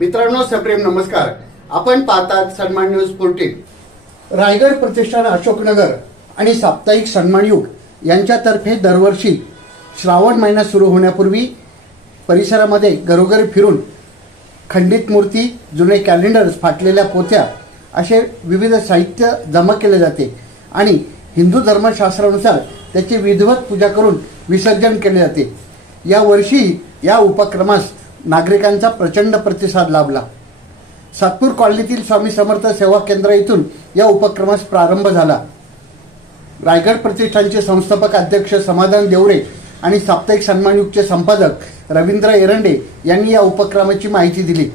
मित्रांनो सप्रेम नमस्कार. आपण पाहतात सन्मान न्यूज फोर्टीन रायगड प्रतिष्ठान अशोकनगर आणि साप्ताहिक सन्मान योग यांच्यातर्फे दरवर्षी श्रावण महिना सुरू होण्यापूर्वी परिसरामध्ये घरोघरी फिरून खंडित मूर्ती जुने कॅलेंडर्स फाटलेल्या पोथ्या असे विविध साहित्य जमा केले जाते आणि हिंदू धर्मशास्त्रानुसार त्याची विधिवत पूजा करून विसर्जन केले जाते. यावर्षी या उपक्रमास नागरिकांचा प्रचंड प्रतिसाद लाभला. सातपूर कॉलनीतील स्वामी समर्थ सेवा केंद्र येथून या उपक्रमास प्रारंभ झाला. रायगड प्रतिष्ठानचे संस्थापक अध्यक्ष समाधान देवरे आणि साप्ताहिक सन्मानयुगचे संपादक रवींद्र एरंडे यांनी या उपक्रमाची माहिती दिली.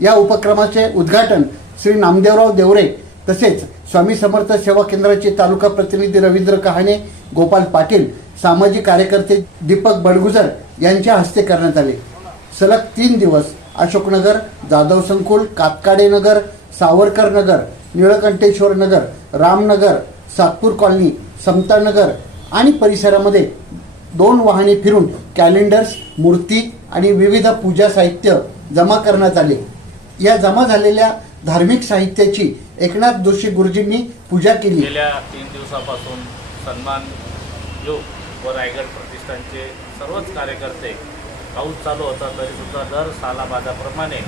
या उपक्रमाचे उद्घाटन श्री नामदेवराव देवरे तसेच स्वामी समर्थ सेवा केंद्राचे तालुका प्रतिनिधी रवींद्र कहाणे गोपाल पाटील सामाजिक कार्यकर्ते दीपक बडगुजर यांच्या हस्ते करण्यात आले. सलग तीन दिवस अशोकनगर जाधव संकुल कातकाडे नगर सावरकर नगर निळकंठेश्वर नगर रामनगर सातपूर कॉलनी समतानगर आणि परिसरामध्ये दोन वाहने फिरून कॅलेंडर्स मूर्ती आणि विविध पूजा साहित्य जमा करण्यात आले. या जमा झालेल्या धार्मिक साहित्याची एकनाथ जोशी गुरुजींनी पूजा केली. गेल्या तीन दिवसापासून सन्मान योग व रायगड प्रतिष्ठानचे सर्वच कार्यकर्ते पाऊस चालू होता तरीसुद्धा दर सालाबादाप्रमाणे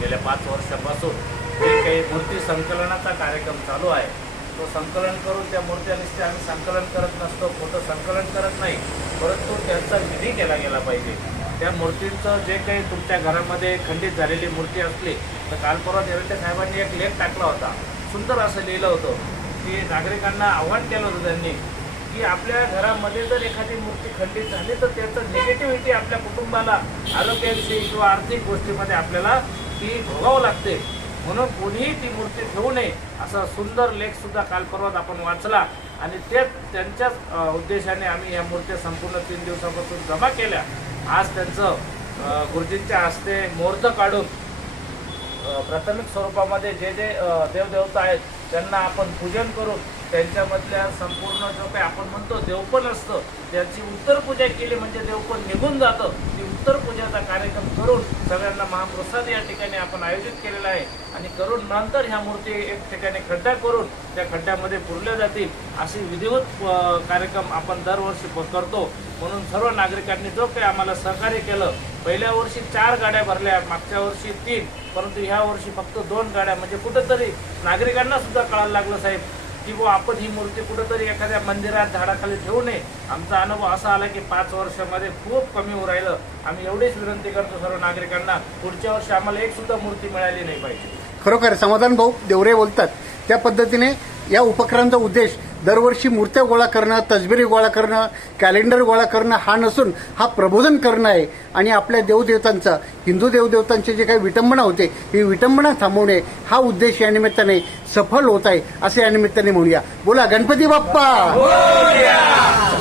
गेल्या पाच वर्षापासून जे काही मूर्ती संकलनाचा कार्यक्रम चालू आहे तो संकलन करून त्या मूर्त्या निश्चित आम्ही संकलन करत नसतो फोटो संकलन करत नाही परंतु त्यांचा विधी केला गेला पाहिजे. त्या मूर्तींचं जे काही तुमच्या घरामध्ये खंडित झालेली मूर्ती असली तर काल परवा देवेंद्र साहेबांनी एक लेख टाकला होता. सुंदर असं लिहिलं होतं. की नागरिकांना आव्हान केलं होतं त्यांनी की आपल्या घरामध्ये जर एखादी मूर्ती खंडित झाली तर त्याचं निगेटिव्हिटी आपल्या कुटुंबाला आरोग्याविषयी किंवा आर्थिक गोष्टीमध्ये आपल्याला ती भोगावं लागते. म्हणून कोणीही ती मूर्ती ठेवू नये असा सुंदर लेख सुद्धा काल परवात आपण वाचला. आणि ते त्यांच्याच उद्देशाने आम्ही या मूर्त्या संपूर्ण तीन दिवसापासून जमा केल्या. आज त्यांचं गुरुजींच्या हस्ते मुहूर्त काढून प्राथमिक स्वरूपामध्ये जे जे देवदेवता आहेत त्यांना आपण पूजन करून त्यांच्यामधल्या संपूर्ण जो काही आपण म्हणतो देवपण असतं त्याची उत्तर पूजा केली म्हणजे देवपण निघून जातं. ती उत्तर पूजेचा कार्यक्रम करून सगळ्यांना महाप्रसाद या ठिकाणी आपण आयोजित केलेला आहे. आणि करून नंतर ह्या मूर्ती एक ठिकाणी खड्डा करून त्या खड्ड्यामध्ये पुरल्या जातील अशी विधिवत कार्यक्रम आपण दरवर्षी करतो. म्हणून सर्व नागरिकांनी जो काही आम्हाला सहकार्य केलं पहिल्या वर्षी चार गाड्या भरल्या मागच्या वर्षी तीन परंतु ह्या वर्षी फक्त दोन गाड्या. म्हणजे कुठंतरी नागरिकांना सुद्धा कळायला लागलं साहेब की बुवा आपण ही मूर्ती कुठंतरी एखाद्या मंदिरात झाडाखाली ठेवू नये. आमचा अनुभव असा आला की पाच वर्षामध्ये खूप कमी होऊ राहिलं. आम्ही एवढीच विनंती करतो सर्व नागरिकांना पुढच्या वर्षी आम्हाला एक सुद्धा मूर्ती मिळाली नाही पाहिजे. खरोखर समाधान भाऊ देवरे बोलतात. त्या पद्धतीने या उपक्रमाचा उद्देश दरवर्षी मूर्त्या गोळा करणं तसबिरी गोळा करणं कॅलेंडर गोळा करणं हा नसून हा प्रबोधन करणं आहे. आणि आपल्या देवदेवतांचा हिंदू देवदेवतांची जी काही विटंबना होते ही विटंबना थांबवणे हा उद्देश या निमित्ताने सफल होत आहे असे या निमित्ताने म्हणूया. बोला गणपती बाप्पा!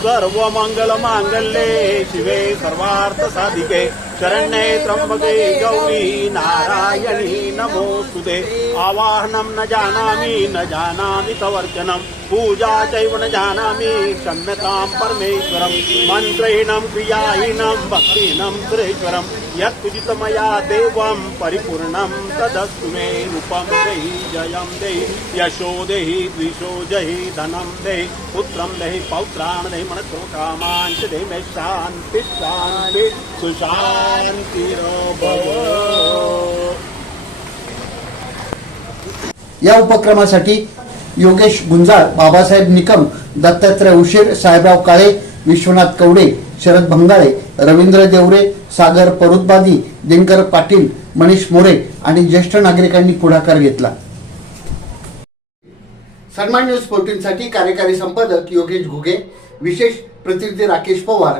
सर्व मंगल मांगल्ये शिवे सर्वार्थ साधिके शरण्ये त्र्यम्बके गौरी नारायणी नमोस्तुते आवाहनं न जानामि न जानामि तवर्चनं पूजा चैव न जानामि क्षम्यतां परमेश्वरं। मन्त्रेणं क्रियाहीनं भक्तिनं सुरेश्वरं। यत्पुजित मया देवं परिपूर्णं तदस्तु मे रूपं देहि जयं देहि। यशो देहि द्विषो जहि धनं देहि। पुत्रं देहि पौत्राण देहि मनसो कामाञ्च देहि मे शान्ति शान्ति। सुशान्ति या उपक्रमासाठी योगेश गुंजाळ बाबासाहेब निकम दत्तात्रय उशीर साहेबराव काळे विश्वनाथ कवडे शरद भंगाळे रवींद्र देवरे सागर परुतबादी दिनकर पाटील मनीष मोरे आणि ज्येष्ठ नागरिकांनी पुढाकार घेतला. सन्मान न्यूज फोर्टीन साठी कार्यकारी संपादक योगेश घुगे विशेष प्रतिनिधी राकेश पवार